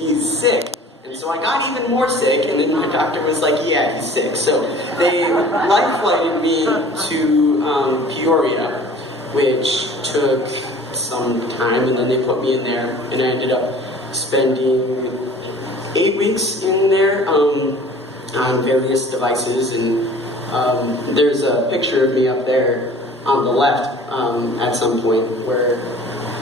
he's sick. And so I got even more sick, and then my doctor was like, yeah, he's sick. So they life-flighted me to Peoria, which took some time, and then they put me in there, and I ended up spending 8 weeks in there on various devices, and there's a picture of me up there on the left at some point where,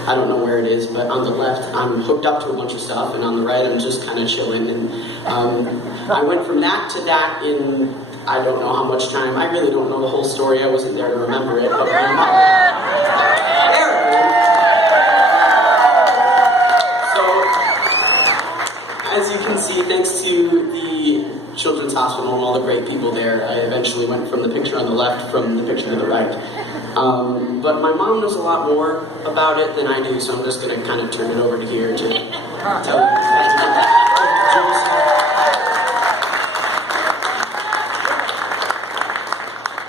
I don't know where it is, but on the left I'm hooked up to a bunch of stuff, and on the right I'm just kind of chilling. And I went from that to that in I don't know how much time. I really don't know the whole story. I wasn't there to remember it. But my mom, there it is. So, as you can see, thanks to the Children's Hospital and all the great people there, I eventually went from the picture on the left from the picture to the right. But my mom knows a lot more about it than I do, so I'm just going to kind of turn it over to here to tell you.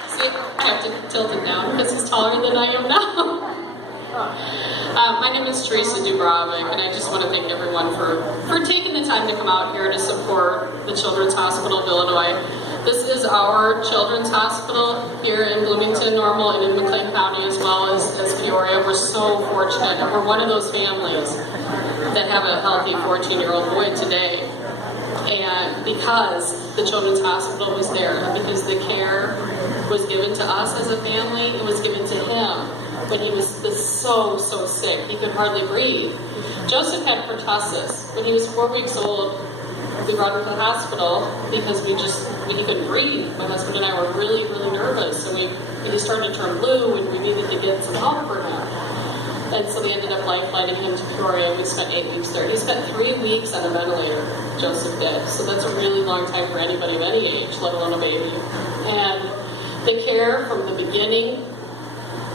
See, I have to tilt it down because he's taller than I am now. My name is Teresa and I just want to thank everyone for taking the time to come out here to support the Children's Hospital of Illinois. This is our children's hospital here in Bloomington, Normal, and in McLean County as well as Peoria. We're so fortunate, and we're one of those families that have a healthy 14-year-old boy today. And because the Children's Hospital was there, and because the care was given to us as a family, it was given to him when he was so sick, he could hardly breathe. Joseph had pertussis. When he was 4 weeks old, we brought him to the hospital because he couldn't breathe. My husband and I were really nervous, so he started to turn blue, and we needed to get some help for him. And so we ended up life-flighting him to Peoria. We spent 8 weeks there. He spent 3 weeks on a ventilator, Joseph did. So that's a really long time for anybody of any age, let alone a baby. And the care from the beginning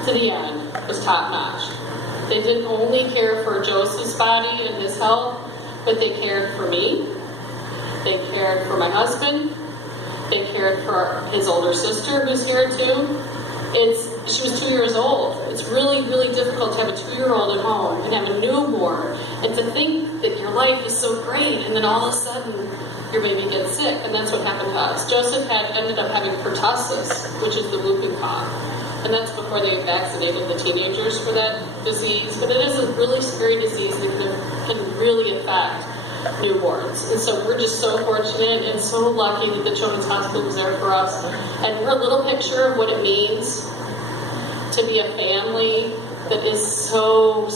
to the end was top-notch. They didn't only care for Joseph's body and his health, but they cared for me. They cared for my husband. They cared for his older sister, who's here too. She was 2 years old. It's really difficult to have a 2-year-old at home and have a newborn, and to think that your life is so great, and then all of a sudden your baby gets sick, and that's what happened to us. Joseph ended up having pertussis, which is the whooping cough, and that's before they vaccinated the teenagers for that disease. But it is a really scary disease that can really affect newborns. And so we're just so fortunate and so lucky that the Children's Hospital was there for us. And we're a little picture of what it means to be a family that is so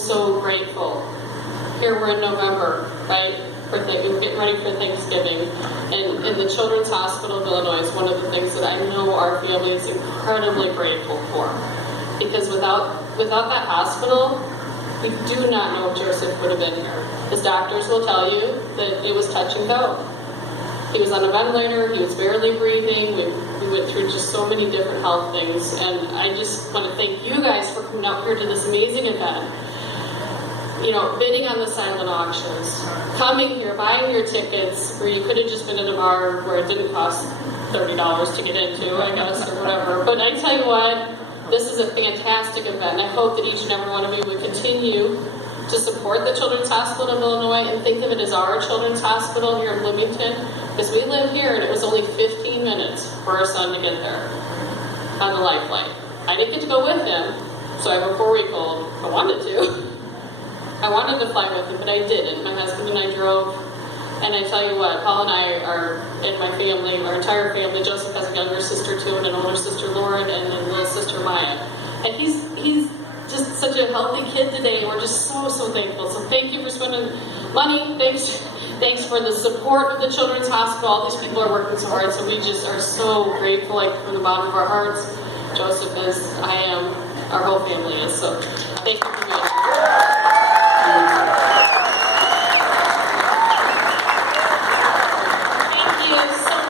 grateful. Here we're in November, right? We're getting ready for Thanksgiving. And the Children's Hospital of Illinois is one of the things that I know our family is incredibly grateful for. Because without that hospital, we do not know if Joseph would have been here. His doctors will tell you that it was touch and go. He was on a ventilator, he was barely breathing, we went through just so many different health things, and I just want to thank you guys for coming out here to this amazing event. You know, bidding on the silent auctions, coming here, buying your tickets, where you could have just been at a bar where it didn't cost $30 to get into, I guess, or whatever. But I tell you what, this is a fantastic event. I hope that each and every one of you would continue to support the Children's Hospital of Illinois and think of it as our Children's Hospital here in Bloomington, because we live here and it was only 15 minutes for our son to get there on the life flight. I didn't get to go with him, so I have a 4-week-old. I wanted to. I wanted to fly with him, but I didn't. My husband and I drove, and I tell you what, Paul and I are, and my family, our entire family, Joseph has a younger sister too, and an older sister, Lauren, and a little sister, Maya. And he's just such a healthy kid today, and we're just so thankful. So thank you for spending money. Thanks for the support of the Children's Hospital. All these people are working so hard, so we just are so grateful, like from the bottom of our hearts. Joseph is, I am, our whole family is. So thank you for being here.